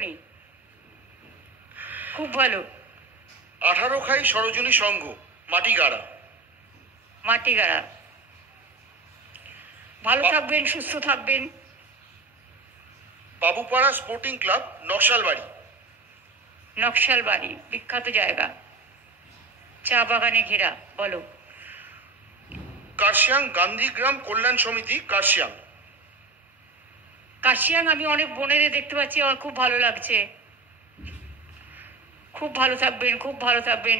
নেই, খুব ভালো। 18 খাই সরোজনী সংঘ মাটিগাড়া। মাটিগাড়া। ভালো থাকবেন, সুস্থ থাকবেন। Babupara sporting club Naxalbari. নকশালবাড়ি বিখ্যাত জায়গা, চা বাগানে ঘেরা। বলো। কার্শিয়াং গান্ধীগ্রাম কল্যাণ সমিতি কার্শিয়াং। কার্শিয়াং আমি অনেক বোনেদের দেখতে পাচ্ছি, আমার খুব ভালো লাগছে। খুব ভালো থাকবেন, খুব ভালো থাকবেন।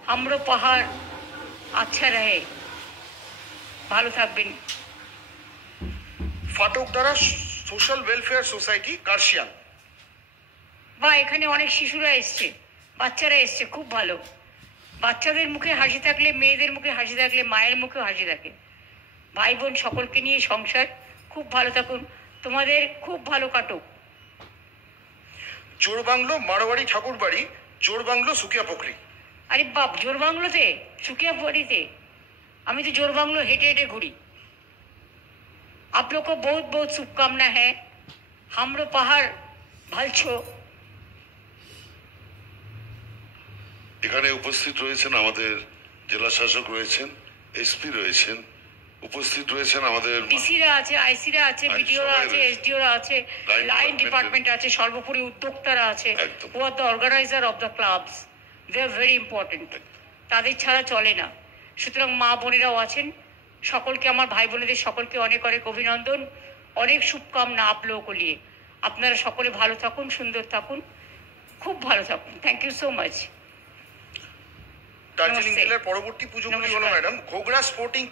হামরো পাহাড় আচ্ছা রহে, ভালো থাকবেন। ফাটকদারা সোশ্যাল ওয়েলফেয়ার সোসাইটি কার্শিয়াং। বা এখানে অনেক শিশুরা এসছে, বাচ্চারা এসছে, খুব ভালো। বাচ্চাদের মুখে হাসি থাকলে, মেয়েদের মুখে হাসি থাকলে, মায়ের মুখেও হাসি থাকে। ভাই বোন সকলকে নিয়ে সংসার, খুব ভালো থাকুন, তোমাদের খুব ভালো কাটুক। জোরবাংলো মারোয়ারি ঠাকুর বাড়ি, জোরবাংলো সুকিয়া পুকুরি। अरे बाप, जोर बांग्लोते, सुकिया पड़ीते, আমি তো জোর বাংলো হেঁটে হেঁটে ঘুরি। आप लोग को बहुत बहुत शुभकामना है। हमरो पहाड़ ভালছো। এখানে উপস্থিত রয়েছেন আমাদের জেলা শাসক রয়েছেন, এসপি রয়েছেন, উপস্থিত রয়েছেন আমাদের ডিসিরা আছে, আইসিরা আছে, বিডিওরা আছে, এসডিওরা আছে, লাইন ডিপার্টমেন্ট আছে, সর্বোপরি উদ্যোক্তারা আছে, who are the organiser of the clubs. They are very important, তাদের ছাড়া চলে না। সুতরাং মা বোনেরাও আছেন, সকলকে, আমার ভাই বোনেদের সকলকে অনেক অনেক অভিনন্দন, অনেক শুভকামনা আপ লোক নিয়ে। আপনারা সকলে ভালো থাকুন, সুন্দর থাকুন, খুব ভালো থাকুন। Thank you so much. Darjeeling জেলার পরবর্তী পুজোগুলি হলো ম্যাডাম ঘোগড়া স্পোর্টিং